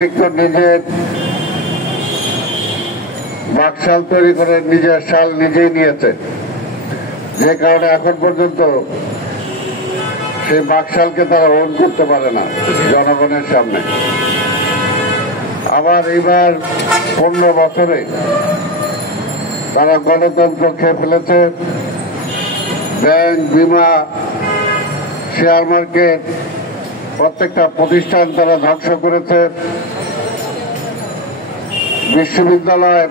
নিজের বাকশাল তৈরি করে নিজের শাল নিজেই নিয়েছে, যে কারণে এখন পর্যন্ত সেই বাকশালকে তারা ওন করতে পারে না জনগণের সামনে। আবার এইবার 15 বছরে তারা গণতন্ত্র খেয়ে ফেলেছে। ব্যাংক, বিমা, শেয়ার মার্কেট, প্রত্যেকটা প্রতিষ্ঠান তারা ধ্বংস করেছে। বিশ্ববিদ্যালয়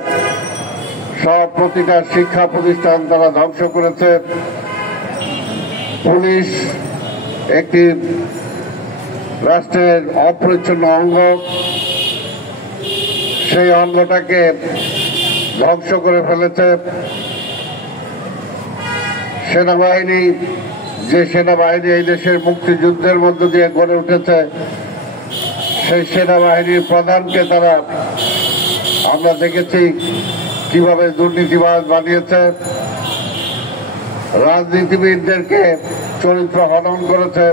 সব প্রতিটা শিক্ষা প্রতিষ্ঠান তারা ধ্বংস করেছে। পুলিশ একটি রাষ্ট্রের অপরিচ্ছন্ন অঙ্গ, সেই অঙ্গটাকে ধ্বংস করে ফেলেছে। সেনাবাহিনী, যে সেনাবাহিনী এই দেশের মুক্তিযুদ্ধের মধ্য দিয়ে গড়ে উঠেছে, সেই সেনাবাহিনীর প্রধানকে তারা আমরা দেখেছি কিভাবে দুর্নীতিবাজ বানিয়েছে। রাজনীতিবিদদেরকে চরিত্র হনন করেছে।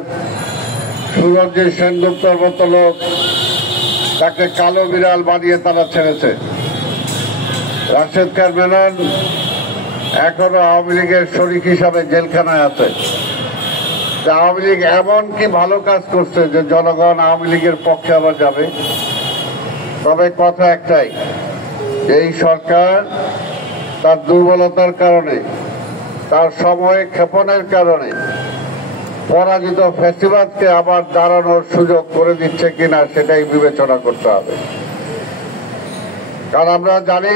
সুরঞ্জিত সেনগুপ্তর মতো লোক, তাকে কালো বিড়াল বানিয়ে তারা ছেড়েছে। রাশেদ খান মেনন এখনো আওয়ামী লীগের শরিক হিসাবে জেলখানায় আছে। আওয়ামী লীগ এমন কি ভালো কাজ করছে যে জনগণ আওয়ামী লীগের পক্ষে আবার যাবে? তবে কথা একটাই, এই সরকার তার দুর্বলতার কারণে, তার সময় ক্ষেপণের কারণে পরাজিত ফ্যাসিবাদকে আবার দাঁড়ানোর সুযোগ করে দিচ্ছে কিনা সেটাই বিবেচনা করতে হবে। কারণ আমরা জানি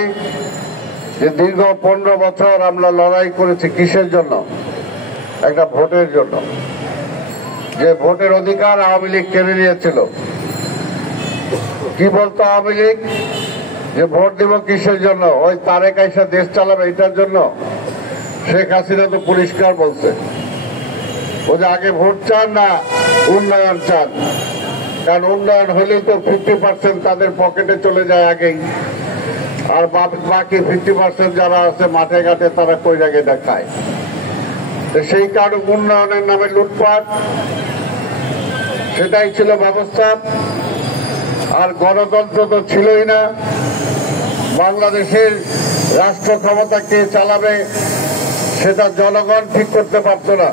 যে দীর্ঘ 15 বছর আমরা লড়াই করেছি কিসের জন্য? একটা ভোটের জন্য। যে ভোটের অধিকার আওয়ামী লীগ কেড়ে নিয়েছিল। কি বলতো আওয়ামী লীগ? যে ভোট দিব কিসের জন্য? ওই তারেক আইসা দেশ চালাবে এটার জন্য। শেখ হাসিনা তো পরিষ্কার বলছে, ও যে আগে ভোট চান না উন্নয়ন চান। কারণ উন্নয়ন হলেই তো 50% তাদের পকেটে চলে যায় আগেই, আর বাকি 50% যারা আছে মাঠে ঘাটে তারা কই জায়গায় দেখায়। সেই কারণে উন্নয়নের নামে লুটপাট, সেটাই ছিল ব্যবস্থা। আর গণতন্ত্র তো ছিলই না। বাংলাদেশের রাষ্ট্র ক্ষমতা কে চালাবে সেটা জনগণ ঠিক করতে পারত না,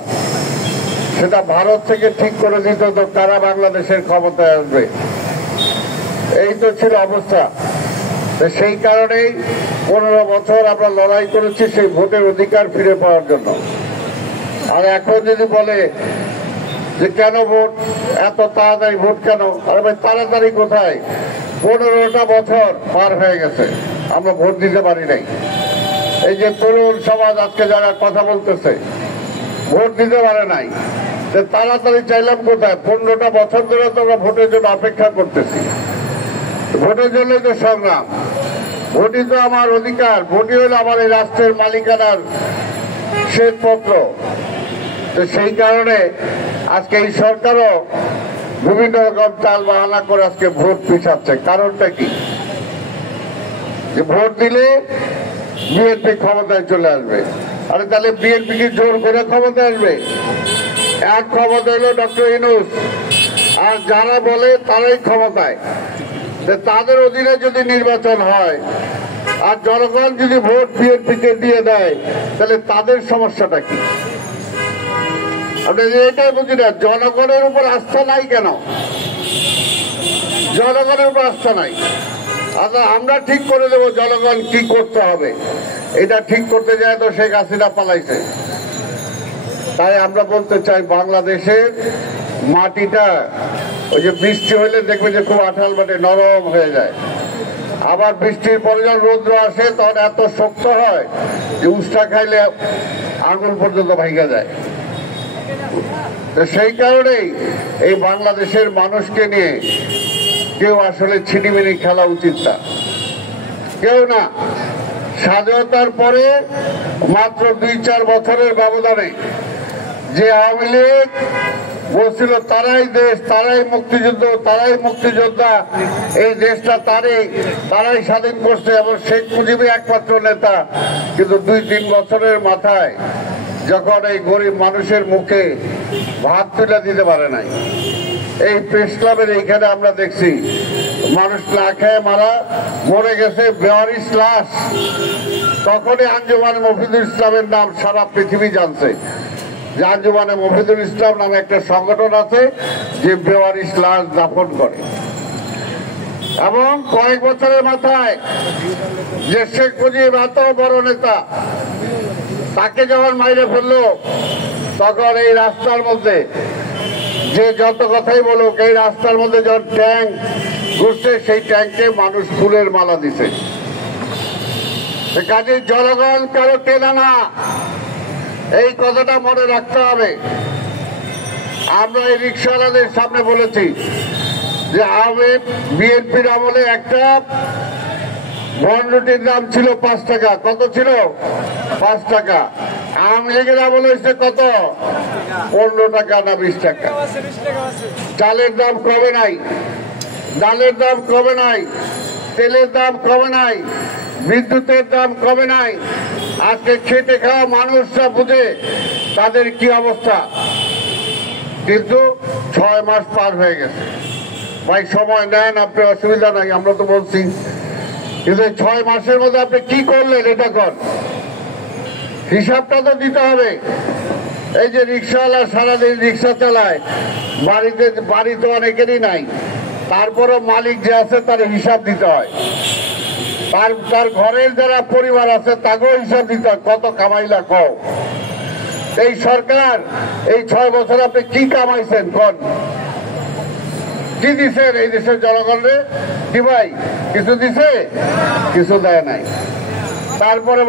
সেটা ভারত থেকে ঠিক করে দিত তো কারা বাংলাদেশের ক্ষমতায় আসবে। এই তো ছিল অবস্থা। সেই কারণেই 15 বছর আমরা লড়াই করেছি সেই ভোটের অধিকার ফিরে পাওয়ার জন্য। আর এখন যদি বলে যে কেন ভোট, এত তাড়াতাড়ি ভোট কেন? আরে ভাই, তাড়াতাড়ি কোথায়? 15টা বছর পার হয়ে গেছে, আমরা ভোট দিতে পারি নাই। এই যে তরুণ সমাজ আজকে যারা কথা বলতেছে, ভোট দিতে পারে নাই, তাড়াতাড়ি চাইলাম কোথায়? 15টা বছর ধরে তো আমরা ভোটের জন্য অপেক্ষা করতেছি। ভোটের জন্যই তো সংগ্রাম। ভোটই তো আমার অধিকার, ভোটই হলো আমার এই রাষ্ট্রের মালিকানার শ্বেতপত্র। তো সেই কারণে আজকে এই সরকারও বিভিন্ন রকম চাল বাহানা করে আজকে ভোট পিছাচ্ছে। কারণটা কি? যে ভোট দিলে বিএনপি ক্ষমতায় চলে আসবে। আরে তাহলে বিএনপি কি জোর করে ক্ষমতায় আসবে? এক ক্ষমতা হলো ডক্টর ইউনূস, আর যারা বলে তারাই ক্ষমতায়। তাদের অধীনে যদি নির্বাচন হয় আর জনগণ যদি ভোট বিএনপিকে দিয়ে দেয়, তাহলে তাদের সমস্যাটা কি? এটাই বুঝি না, জনগণের উপর আস্থা নাই কেন? জনগণের উপর আস্থা নাই। আচ্ছা, আমরা ঠিক করে দেবো জনগণ কি করতে হবে। এটা ঠিক করতে যায় তো শেখ হাসিনা পালাইছে। তাই আমরা বলতে চাই, বাংলাদেশের মাটিটা ওই যে বৃষ্টি হইলে দেখবে যে খুব আঠাল মাটি নরম হয়ে যায়, আবার বৃষ্টির পরে যখন রৌদ্র আসে তখন এত শক্ত হয় যে উষ্টা খাইলে আঙুল পর্যন্ত ভাঙা যায়। সেই কারণেই এই বাংলাদেশের মানুষকে নিয়ে কেউ আসলে ছিনিমিনি খেলা উচিত না, কেউ না। স্বাধীনতার পরে মাত্র 2-4 বছরের ব্যবধানে যে আওয়ামী লীগ বলছিল তারাই দেশ, তারাই মুক্তিযুদ্ধ, তারাই মুক্তিযোদ্ধা, এই দেশটা তারাই স্বাধীন করছে, এবং শেখ মুজিবই একমাত্র নেতা। কিন্তু 2-3 বছরের মাথায় যখন এই গরিব মানুষের মুখে ভাত তুলে দিতে পারে নাই, এই প্রেস ক্লাবের এইখানে আমরা দেখছি মানুষ না খেয়ে মরে গেছে 42 লাশ। তখনই আঞ্জুমানে মফিদুল ইসলামের নাম সারা পৃথিবী জানছে যে আঞ্জুমানে মফিদুল ইসলাম নামে একটা সংগঠন আছে যে 42 লাশ দাফন করে। এবং কয়েক বছরের মাথায় যে শেখ মুজিব এত বড় নেতা, তাকে যখন মাইরে ফেললো তখন এই রাস্তার মধ্যে যে যত কথাই বলুক, এই রাস্তার মধ্যে যখন ট্যাঙ্ক ঘুরছে সেই ট্যাঙ্কে মানুষ ফুলের মালা দিছে। কাজে জনগণ কারো কেনা না, এই কথাটা মনে রাখতে হবে। আমরা এই রিক্সাওয়ালাদের সামনে বলেছি যে বিএনপির আমলে একটা ভন্ডুটির দাম ছিল 5 টাকা। কত ছিল? 5 টাকা। আওয়ামী লীগের আমলে হয়েছে কত? 15 টাকা না 20 টাকা। চালের দাম কমে নাই, ডালের দাম কমে নাই, তেলের দাম কমে নাই, বিদ্যুতের দাম কমে নাই। আজকে খেটে খাওয়া মানুষরা বুঝে তাদের কি অবস্থা। কিন্তু 6 মাস পার হয়ে গেছে। ভাই সময় নেন, আপনি অসুবিধা নাই, আমরা তো বলছি। কিন্তু 6 মাসের মধ্যে আপনি কি করলেন এটা কর, হিসাবটা তো দিতে হবে। এই যে রিক্সাওয়ালা সারাদিন রিক্সা চালায়, বাড়ি তো অনেকেরই নাই, তারপরও মালিক যে আছে তার হিসাব দিতে হয়। তার ঘরের যারা পরিবার আছে তাকেও হিসাব দিতে হয়, কত কামাইলা কও। এই সরকার এই 6 বছর আপনি কি কামাইছেন কোন? কি দিছেন এই দেশের জনগণরে? কি ভাই কিছু দিছে? কিছু দেয় নাই। তারপরে